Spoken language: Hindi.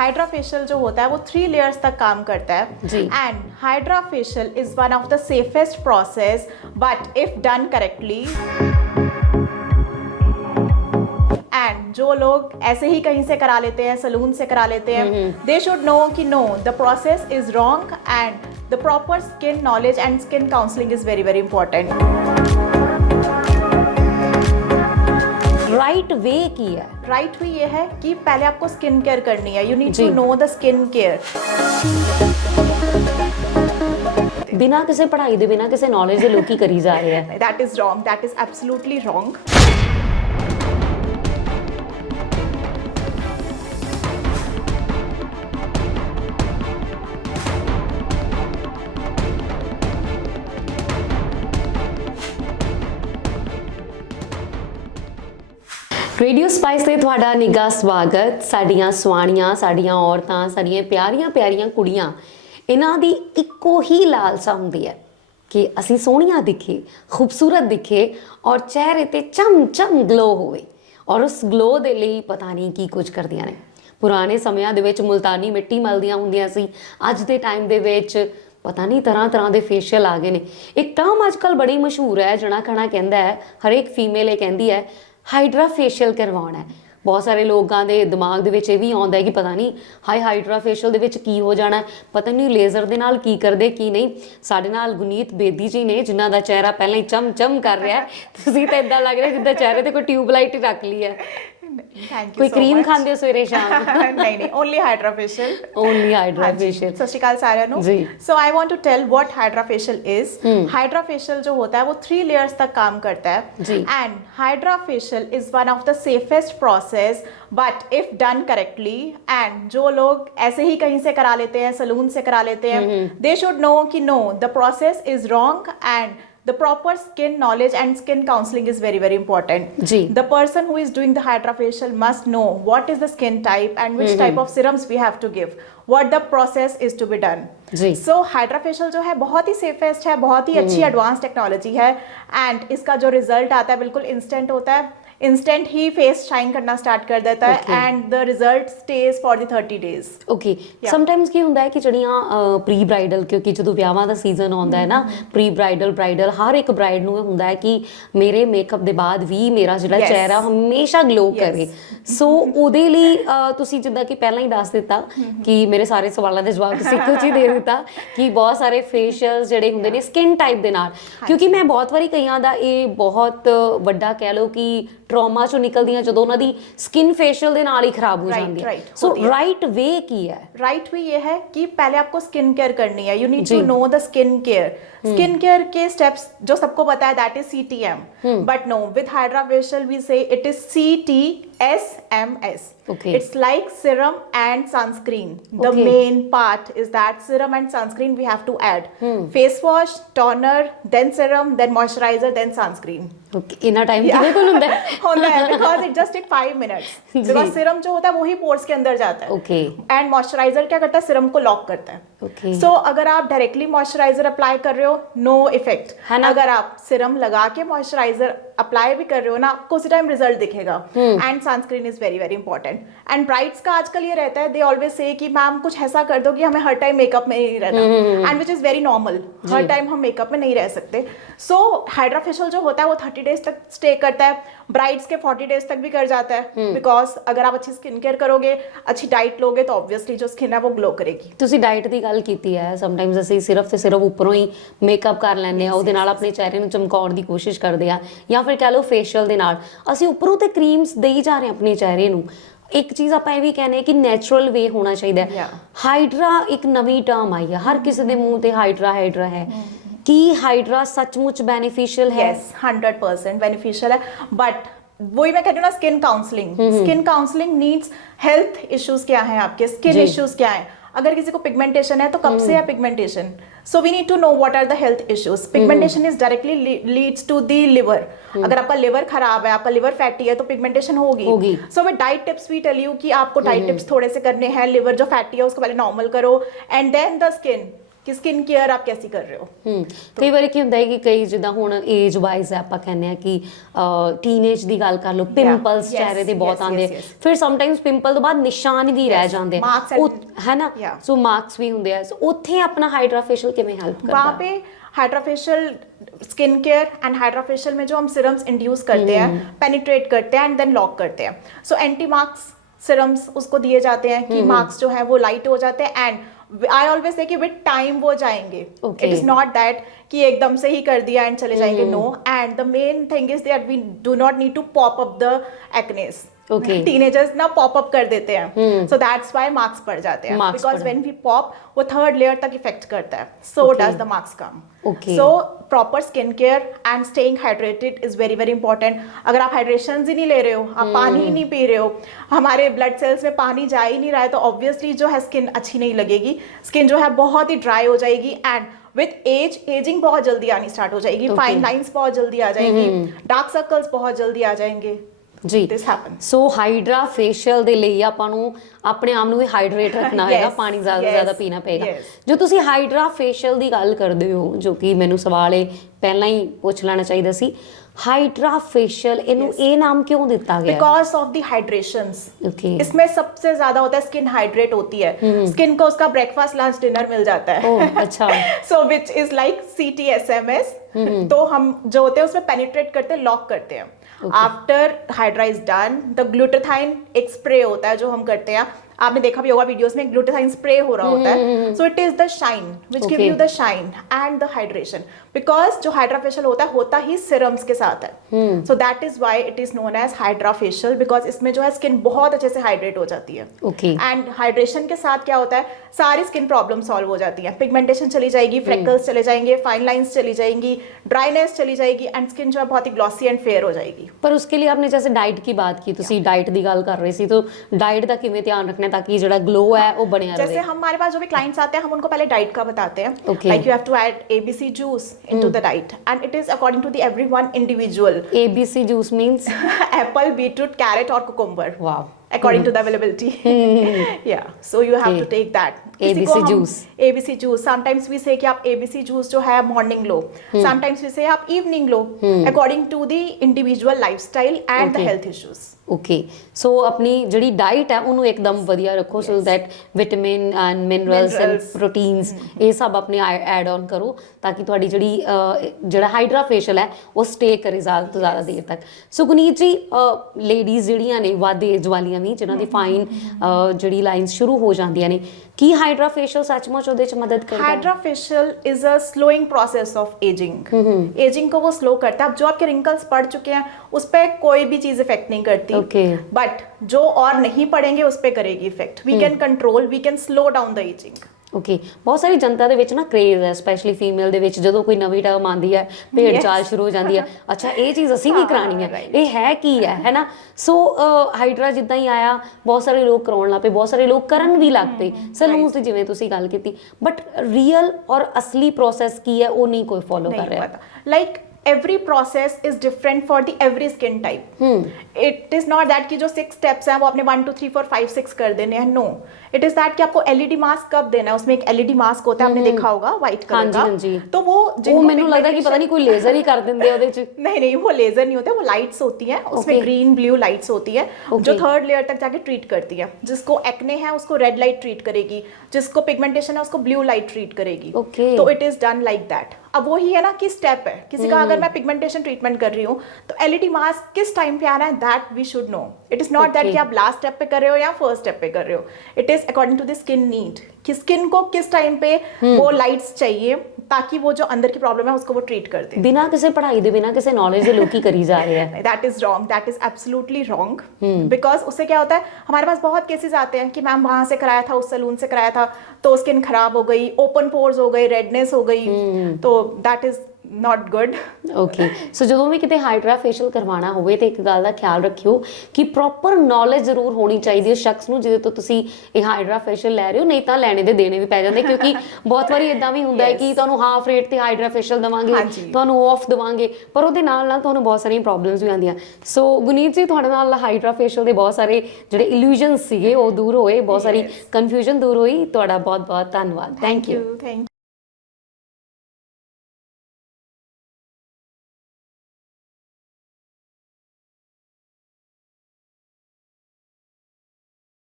हाइड्रा फेशियल जो होता है वो 3 लेयर्स तक काम करता है जी। And hydra facial is one of the safest process but if done correctly and जो लोग ऐसे ही कहीं से करा लेते हैं, सलून से करा लेते हैं, दे शुड नो कि know the process is wrong and the proper skin knowledge and skin counselling is very very important. Right way की है, राइट वे ये है कि पहले आपको स्किन केयर करनी है, यू नीड जी। To know the skin care. बिना किसी पढ़ाई दे, बिना किसी नॉलेज दे लोग करी जा रहे हैं। That is wrong, that is absolutely wrong. Radio spice ਤੇ ਤੁਹਾਡਾ ਨਿੱਘਾ ਸਵਾਗਤ। ਸਾਡੀਆਂ ਸੁਆਣੀਆਂ, ਸਾਡੀਆਂ ਔਰਤਾਂ, ਸਾਡੀਆਂ ਪਿਆਰੀਆਂ ਪਿਆਰੀਆਂ ਕੁੜੀਆਂ, ਇਹਨਾਂ ਦੀ ਇੱਕੋ ਹੀ ਲਾਲਸਾ ਹੁੰਦੀ ਹੈ ਕਿ ਅਸੀਂ ਸੋਹਣੀਆਂ ਦਿਖੇ, ਖੂਬਸੂਰਤ ਦਿਖੇ ਔਰ ਚਿਹਰੇ ਤੇ ਚਮ ਚਮ ਗਲੋ ਹੋਵੇ। ਔਰ ਉਸ ਗਲੋ ਦੇ ਲਈ ਪਤਾ ਨਹੀਂ ਕੀ ਕੁਝ ਕਰਦੀਆਂ ਨੇ। ਪੁਰਾਣੇ ਸਮਿਆਂ ਦੇ ਵਿੱਚ ਮੁਲਤਾਨੀ ਮਿੱਟੀ ਮਲਦੀਆਂ ਹੁੰਦੀਆਂ ਸੀ, ਅੱਜ ਦੇ ਟਾਈਮ ਦੇ ਵਿੱਚ ਪਤਾ ਨਹੀਂ ਤਰ੍ਹਾਂ ਤਰ੍ਹਾਂ ਦੇ ਫੇਸ਼ੀਅਲ ਆ ਗਏ ਨੇ। ਇੱਕ ਟਰਮ ਅੱਜ ਕੱਲ੍ਹ ਬੜੀ ਮਸ਼ਹੂਰ ਹੈ, ਜਣਾ ਖਣਾ ਕਹਿੰਦਾ ਹੈ, ਹਰੇਕ ਫੀਮੇਲ ਇਹ ਕਹਿੰਦੀ ਹੈ ਹਾਈਡਰਾ ਫੇਸ਼ੀਅਲ ਕਰਵਾਉਣਾ ਹੈ। ਬਹੁਤ ਸਾਰੇ ਲੋਕਾਂ ਦੇ ਦਿਮਾਗ ਦੇ ਵਿੱਚ ਇਹ ਵੀ ਆਉਂਦਾ ਹੈ ਕਿ ਪਤਾ ਨਹੀਂ ਹਾਈਡਰਾ ਫੇਸ਼ੀਅਲ ਦੇ ਵਿੱਚ ਕੀ ਹੋ ਜਾਣਾ, ਪਤਾ ਨਹੀਂ ਲੇਜ਼ਰ ਦੇ ਨਾਲ ਕੀ ਕਰਦੇ ਕੀ ਨਹੀਂ। ਸਾਡੇ ਨਾਲ ਗੁਨੀਤ ਬੇਦੀ ਜੀ ਨੇ, ਜਿਨ੍ਹਾਂ ਦਾ ਚਿਹਰਾ ਪਹਿਲਾਂ ਹੀ ਚਮ ਚਮ ਕਰ ਰਿਹਾ ਹੈ। ਤੁਸੀਂ ਤਾਂ ਇਦਾਂ ਲੱਗ ਰਿਹਾ ਜਿੱਦਾਂ ਚਿਹਰੇ ਤੇ ਕੋਈ ਟਿਊਬਲਾਈਟ ਹੀ ਰੱਖ ਲਈ ਹੈ। थैंक कोई यू सो क्रीम मच। खाते हो सवेरे शाम? नहीं, only hydra facial. Only hydra facial. सत श्री अकाल सारिਆਂ ਨੂੰ। जी। So I want to tell what hydra facial is. Hydra facial जो होता है वो 3 लेयर्स तक काम करता है जी। And hydra facial is one of the safest process but if done correctly and जो लोग ऐसे ही कहीं से करा लेते हैं, सलून से करा लेते हैं, दे शुड नो कि know the process is wrong and the proper skin knowledge and skin counseling is very very important. जी। The person who is doing the hydra facial must know what is the skin type and which type of serums we have to give, what the process is to be done. जी। So hydra facial जो है बहुत ही सेफेस्ट है, बहुत ही अच्छी एडवांस टेक्नोलॉजी है एंड इसका जो रिजल्ट आता है बिल्कुल इंस्टेंट होता है, इंस्टेंट ही फेस शाइन करना स्टार्ट कर देता है and the result stage for the 30 days. Okay, sometimes ਕੀ ਹੁੰਦਾ ਹੈ ਕਿ ਜਿਹੜੀਆਂ ਪ੍ਰੀ ਬ੍ਰਾਈਡਲ, ਕਿਉਂਕਿ ਜਦੋਂ ਵਿਆਹਾਂ ਦਾ ਸੀਜ਼ਨ ਆਉਂਦਾ ਹੈ ਨਾ, ਪ੍ਰੀ ਬ੍ਰਾਈਡਲ ਬ੍ਰਾਈਡਲ ਹਰ ਇੱਕ ਬ੍ਰਾਈਡ ਨੂੰ ਇਹ ਹੁੰਦਾ ਹੈ ਕਿ ਮੇਰੇ ਮੇਕਅਪ ਦੇ ਬਾਅਦ ਵੀ ਮੇਰਾ ਜਿਹੜਾ ਚਿਹਰਾ ਹਮੇਸ਼ਾ ਗਲੋ ਕਰੇ। ਸੋ ਉਹਦੇ ਲਈ ਤੁਸੀਂ ਜਿੱਦਾਂ ਕਿ ਪਹਿਲਾਂ ਹੀ ਦੱਸ ਦਿੱਤਾ ਕਿ ਮੇਰੇ ਸਾਰੇ ਸਵਾਲਾਂ ਦੇ ਜਵਾਬ ਤੁਸੀਂ ਕੁਝ ਹੀ ਦੇ ਦਿੱਤਾ ਕਿ ਬਹੁਤ ਸਾਰੇ ਫੇਸ਼ੀਅਲਸ ਜਿਹੜੇ ਹੁੰਦੇ ਨੇ ਸਕਿਨ ਟਾਈਪ ਦੇ ਨਾਲ, ਕਿਉਂਕਿ ਮੈਂ ਬਹੁਤ ਵਾਰੀ ਕਈਆਂ ਦਾ ਇਹ ਬਹੁਤ ਵੱਡਾ ਕਹਿ ਲਓ ਕਿ ट्रॉमा चो निकलदियां जदों उन्हां दी स्किन फेशियल दे नाल ही खराब हो जाती है। सो राइट वे की है? राइट वे ये है कि पहले आपको स्किन केयर करनी है, you need to know the skin care. Skin care के स्टेप्स जो सबको पता है that is CTM, but no with hydra facial we say it is CTSMS. Okay. It's like serum and sunscreen. The main part is that serum and sunscreen we have to add. Face wash, toner, then serum, then moisturizer, then sunscreen. Okay. इतना टाइम कितने को होता है? होता है because it just take 5 minutes. Because serum जो होता है वो ही पोर्स के अंदर जाता है. Okay. And moisturizer क्या करता है, serum को लॉक करता है. Okay. So अगर आप डायरेक्टली मॉइस्चराइजर अप्लाई कर रहे हो, नो इफेक्ट है ना? अगर आप सिरम लगा के मॉइस्चराइजर अप्लाई भी कर रहे हो ना, आपको उसी टाइम रिजल्ट दिखेगा। And sunscreen is very very important. And brides का आजकल ये रहता है, दे ऑलवेज से कि मैम कुछ ऐसा कर दो कि हमें हर टाइम मेकअप में नहीं रहना, and which is very normal. Her time हम मेकअप में नहीं रह सकते। सो हाइड्रा फेशियल जो होता है वो 30 डेज तक स्टे करता है, ब्राइड्स के 40 डेज तक भी कर जाता है। बिकॉज अगर आप अच्छी स्किन केयर करोगे, अच्छी डाइट लोगे, तो ऑब्वियसली जो स्किन है वो ग्लो करेगी। ਤੁਸੀਂ ਡਾਈਟ ਦੀ ਗੱਲ ਕੀਤੀ ਹੈ, ਸਮਟਾਈਮਸ ਅਸੀਂ ਸਿਰਫ ਤੇ ਸਿਰਫ ਉੱਪਰੋਂ ਹੀ ਮੇਕਅਪ ਕਰ ਲੈਂਦੇ ਆ, ਉਹਦੇ ਨਾਲ ਆਪਣੇ ਚਿਹਰੇ ਨੂੰ ਚਮਕਾਉਣ ਦੀ ਕੋਸ਼ਿਸ਼ ਕਰਦੇ ਆ, ਜਾਂ ਫਿਰ ਕਹਿ ਲਓ ਫੇਸ਼ੀਅਲ ਦੇ ਨਾਲ ਅਸੀਂ ਉੱਪਰੋਂ ਤੇ ਕਰੀਮਸ ਦੇਈ ਜਾ ਰਹੇ ਹਾਂ ਆਪਣੇ ਚਿਹਰੇ ਨੂੰ। ਇੱਕ ਚੀਜ਼ ਆਪਾਂ ਇਹ ਵੀ ਕਹਿੰਦੇ ਹਾਂ ਕਿ ਨੈਚੁਰਲ ਵੇ ਹੋਣਾ ਚਾਹੀਦਾ ਹੈ। ਹਾਈਡਰਾ ਇੱਕ ਨਵੀਂ ਟਰਮ ਆਈ ਹੈ, ਹਰ ਕਿਸੇ ਦੇ ਮੂੰਹ ਤੇ ਹਾਈਡਰਾ ਹਾਈਡਰਾ ਹੈ। ਕੀ ਹਾਈਡਰਾ सचमुच बेनिफिशियल है? यस, 100% बेनिफिशियल है। बट वही मैं कहती हूँ ना, skin counselling needs health issues क्या है, आपके स्किन इश्यूज क्या है। अगर किसी को पिगमेंटेशन है तो कब से है pigmentation, so we need to know what are the health issues. Pigmentation is directly leads to the liver. अगर आपका लिवर खराब है, आपका लिवर फैटी है, तो पिगमेंटेशन होगी। So with diet tips we tell you कि आपको डाइट टिप्स थोड़े से करने हैं। लिवर जो फैटी है उसको पहले नॉर्मल करो, एंड देन द स्किन ਕਿ ਸਕਿਨ ਕੇਅਰ ਆਪ ਕੈਸੀ ਕਰ ਰਹੇ ਹੋ। ਕਈ ਵਾਰੀ ਕੀ ਹੁੰਦਾ ਹੈ ਕਿ ਕਈ ਜਿੱਦਾਂ ਹੁਣ ਏਜ ਵਾਈਜ਼ ਆਪਾਂ ਕਹਿੰਦੇ ਆ ਕਿ ਟੀਨੇਜ ਦੀ ਗੱਲ ਕਰ ਲਓ, ਪਿੰਪਲਸ ਚਿਹਰੇ ਤੇ ਬਹੁਤ ਆਉਂਦੇ ਆ, ਫਿਰ ਸਮਟਾਈਮਸ ਪਿੰਪਲ ਤੋਂ ਬਾਅਦ ਨਿਸ਼ਾਨ ਵੀ ਰਹਿ ਜਾਂਦੇ ਆ, ਹੈ ਨਾ, ਸੋ ਮਾਰਕਸ ਵੀ ਹੁੰਦੇ ਆ, ਸੋ ਉੱਥੇ ਆਪਣਾ ਹਾਈਡਰਾ ਫੇਸ਼ੀਅਲ ਕਿਵੇਂ ਹੈਲਪ ਕਰਦਾ? वहाँ पे hydra facial, skin care and hydra facial में जो हम सिरम्स इंड्यूस करते हैं, पेनिट्रेट करते हैं एंड देन लॉक करते हैं। सो एंटी मार्क्स सिरम्स उसको दिए जाते हैं कि मार्क्स जो है वो लाइट हो जाते हैं एंड आई ऑलवेज से कि विद टाइम वो जाएंगे। इट इज नॉट दैट कि एकदम से ही कर दिया एंड चले जाएंगे, no. And the main thing is that we do not need to pop up the acnes. Teenagers ना पॉप अप कर देते हैं, सो दैट्स व्हाई मार्क्स पड़ जाते हैं, बिकॉज व्हेन वी पॉप वो थर्ड लेयर तक इफेक्ट करता है, so does the marks come. So proper skin care and staying hydrated is very very important. अगर आप हाइड्रेशन ही नहीं ले रहे हो, आप पानी ही नहीं पी रहे हो, हमारे ब्लड सेल्स में पानी जा ही नहीं रहा है, तो ऑब्वियसली जो है स्किन अच्छी नहीं लगेगी, स्किन जो है बहुत ही ड्राई हो जाएगी एंड विथ एजिंग बहुत जल्दी आनी स्टार्ट हो जाएगी, फाइन लाइंस बहुत जल्दी आ जाएंगी, डार्क सर्कल्स बहुत जल्दी आ जाएंगे ਜੀ। ਸੋ ਹਾਈਡਰਾ ਫੇਸ਼ੀਅਲ ਦੇ ਲਈ ਆਪਾਂ ਨੂੰ ਆਪਣੇ ਆਪ ਨੂੰ ਵੀ ਹਾਈਡਰੇਟ ਰੱਖਣਾ ਹੋਏਗਾ, ਪਾਣੀ ਜ਼ਿਆਦਾ ਤੋਂ ਜ਼ਿਆਦਾ ਪੀਣਾ ਪਏਗਾ। ਜੋ ਤੁਸੀਂ ਹਾਈਡਰਾ ਫੇਸ਼ੀਅਲ ਦੀ ਗੱਲ ਕਰਦੇ ਹੋ, ਜੋ ਕਿ ਮੈਨੂੰ ਸਵਾਲ ਇਹ ਪਹਿਲਾਂ ਹੀ ਪੁੱਛ ਲੈਣਾ ਚਾਹੀਦਾ ਸੀ, हाइड्रा फेशियल इन्हें ये नाम क्यों दिता गया? Because of the hydrations. इसमें सबसे ज्यादा होता है स्किन हाइड्रेट होती है, स्किन को उसका ब्रेकफास्ट लंच डिनर मिल जाता है। अच्छा। सो विच इज लाइक CTSMS। तो हम जो होते हैं उसमें पेनिट्रेट करते हैं, लॉक करते हैं। After hydra is done, the glutathione एक स्प्रे होता है जो हम करते हैं, आपने देखा भी होगा वीडियोस में ग्लूटाथाइन स्प्रे हो रहा होता है। So it is the shine which give you the shine and the hydration, because जो हाइड्रा फेशियल होता ही सिरम्स के साथ है। So that is why it is known as hydra facial, because इसमें जो है स्किन बहुत अच्छे से हाइड्रेट हो जाती है। एंड हाइड्रेशन के साथ क्या होता है, सारी स्किन प्रॉब्लम सॉल्व हो जाती है, पिगमेंटेशन चली जाएगी, फ्रेकल्स चले जाएंगे, फाइन लाइंस चली जाएंगी, ड्राइनेस चली जाएगी एंड स्किन जो है बहुत ही ग्लॉसी एंड फेयर हो जाएगी। पर उसके लिए आपने जैसे डाइट की बात की, तुसी डाइट दी गल कर रहे सी, तो डाइट का किवें ध्यान रखना ताकि जो ग्लो है वो बने रहे? जैसे हमारे पास जो भी क्लाइंट्स आते हैं, हम उनको पहले डाइट का बताते हैं, like you have to add ABC juice into the diet and it is according to the everyone individual. ABC juice means apple, beetroot, carrot और cucumber. Wow. According to the availability. Yeah, so you have to take that. ABC juice. ABC juice. Sometimes we say कि आप ABC juice जो है morning लो. Sometimes we say आप evening लो. According to the individual lifestyle and the health issues. Okay, so अपनी जिहड़ी डाइट है उन्होंने एकदम वधिया रखो, so that vitamin and minerals and proteins ये सब अपने ऐड ऑन करो ताकि तुहाडी जिहड़ा हाइड्रा फेशियल है वो स्टे करे ज़्यादा तो ज़्यादा देर तक। सो गुनीत जी, लेडीज़ जिहड़ियां ने वध एज वालियां भी जिन्हां दी फाइन जिहड़ी लाइन्स शुरू हो जांदियां ने, की हाइड्रा फेशियल सचमुच उहदे च मदद करदा है? Hydra facial is a slowing process of ageing. Ageing को वो स्लो करता है। अब जो आपके रिंकल्स पड़ चुके हैं उस पर कोई भी चीज इफेक्ट नहीं करती, बट जो और नहीं पड़ेंगे उस पर करेगी effect. We can control, we can slow down the ageing. Okay, बहुत सारी जनता ਦੇ ਵਿੱਚ ਨਾ ਕ੍ਰੇਜ਼ ਹੈ, ਸਪੈਸ਼ਲੀ ਫੀਮੇਲ ਦੇ ਵਿੱਚ, ਜਦੋਂ ਕੋਈ ਨਵੀਂ ਟਰਮ ਆਉਂਦੀ ਹੈ ਭੇਡ ਚਾਲ ਸ਼ੁਰੂ ਹੋ ਜਾਂਦੀ ਹੈ, ਅੱਛਾ ਇਹ ਚੀਜ਼ ਅਸੀਂ ਵੀ ਕਰਾਣੀ ਹੈ, ਇਹ ਹੈ ਕੀ ਹੈ ਨਾ। ਸੋ ਹਾਈਡਰਾ ਜਿੱਦਾਂ ਹੀ ਆਇਆ ਬਹੁਤ ਸਾਰੇ ਲੋਕ ਕਰਾਉਣ ਲੱਗ ਪਏ, ਬਹੁਤ ਸਾਰੇ ਲੋਕ ਕਰਨ ਵੀ ਲੱਗ ਪਏ, ਸੈਲੂਨਸ ਦੀ ਜਿਵੇਂ ਤੁਸੀਂ ਗੱਲ ਕੀਤੀ, ਬਟ ਰੀਅਲ ਔਰ ਅਸਲੀ ਪ੍ਰੋਸੈਸ ਕੀ ਹੈ ਉਹ ਨਹੀਂ ਕੋਈ ਫੋਲੋ ਕਰ ਰਿਹਾ। Like every process is different for the every skin type. It is not that कि जो 6 steps हैं वो आपने 1 2 3 4 5 6 कर देने हैं, no. It is that कि आपको LED मास्क कब देना है, उसमें एक LED मास्क होता है, आपने देखा होगा व्हाइट कलर का, तो वो मैंने लगता कि पता नहीं कोई लेजर ही कर देंगे ਉਹਦੇ ਚ। नहीं, वो लेजर नहीं होते, वो लाइट्स होती हैं, उसमें ग्रीन ब्लू लाइट्स होती है जो थर्ड लेयर तक जाके ट्रीट करती है। जिसको एक्ने है उसको रेड लाइट ट्रीट करेगी, जिसको पिगमेंटेशन है उसको ब्लू लाइट ट्रीट करेगी। तो it is done like that. अब वही है ना कि स्टेप है, किसी का अगर मैं पिगमेंटेशन ट्रीटमेंट कर रही हूँ तो LED मास्क किस टाइम पे आना है, that we should know. It is not that कि आप लास्ट स्टेप पे कर रहे हो या फर्स्ट स्टेप पे कर रहे हो। It is according to the skin need कि स्किन को किस टाइम पे वो लाइट्स चाहिए ताकि वो जो अंदर की प्रॉब्लम है उसको वो ट्रीट कर दे। बिना किसी पढ़ाई दे, बिना किसी नॉलेज दे लोग ही करी जा रहे हैं। That is wrong, that is absolutely wrong. Because उससे क्या होता है, हमारे पास बहुत केसेस आते हैं कि मैम वहां से कराया था, उस सैलून से कराया था तो स्किन खराब हो गई, ओपन पोर्स हो गई, रेडनेस हो गई, तो that is not good. Okay, so ਜਦੋਂ ਵੀ ਕਿਤੇ ਹਾਈਡਰਾ ਫੇਸ਼ੀਅਲ ਕਰਵਾਉਣਾ ਹੋਵੇ ਤੇ ਇੱਕ ਗੱਲ ਦਾ ਖਿਆਲ ਰੱਖਿਓ ਕਿ ਪ੍ਰੋਪਰ ਨੌਲੇਜ ਜ਼ਰੂਰ ਹੋਣੀ ਚਾਹੀਦੀ ਹੈ ਸ਼ਖਸ ਨੂੰ ਜਿਹਦੇ ਤੋਂ ਤੁਸੀਂ ਇਹ ਹਾਈਡਰਾ ਫੇਸ਼ੀਅਲ ਲੈ ਰਹੇ ਹੋ, ਨਹੀਂ ਤਾਂ ਲੈਣੇ ਦੇ ਦੇਣੇ ਵੀ ਪੈ ਜਾਂਦੇ, ਕਿਉਂਕਿ ਬਹੁਤ ਵਾਰੀ ਇਦਾਂ ਵੀ ਹੁੰਦਾ ਹੈ ਕਿ ਤੁਹਾਨੂੰ ਹਾਫ ਰੇਟ ਤੇ ਹਾਈਡਰਾ ਫੇਸ਼ੀਅਲ ਦਵਾਂਗੇ, ਤੁਹਾਨੂੰ ਆਫ ਦਵਾਂਗੇ, ਪਰ ਉਹਦੇ ਨਾਲ ਨਾਲ ਤੁਹਾਨੂੰ ਬਹੁਤ ਸਾਰੀਆਂ ਪ੍ਰੋਬਲਮਸ ਵੀ ਆਉਂਦੀਆਂ। ਸੋ ਗੁਨੀਤ ਜੀ, ਤੁਹਾਡੇ ਨਾਲ ਹਾਈਡਰਾ ਫੇਸ਼ੀਅਲ ਦੇ ਬਹੁਤ ਸਾਰੇ ਜਿਹੜੇ ਇਲੂਜਨਸ ਸੀਗੇ ਉਹ ਦੂਰ ਹੋਏ, ਬਹੁਤ ਸਾਰੀ ਕਨਫਿਊਜ਼ਨ ਦੂਰ ਹੋਈ। ਤੁਹਾਡਾ ਬਹੁਤ ਬਹੁਤ ਧੰਨਵਾਦ। Thank you.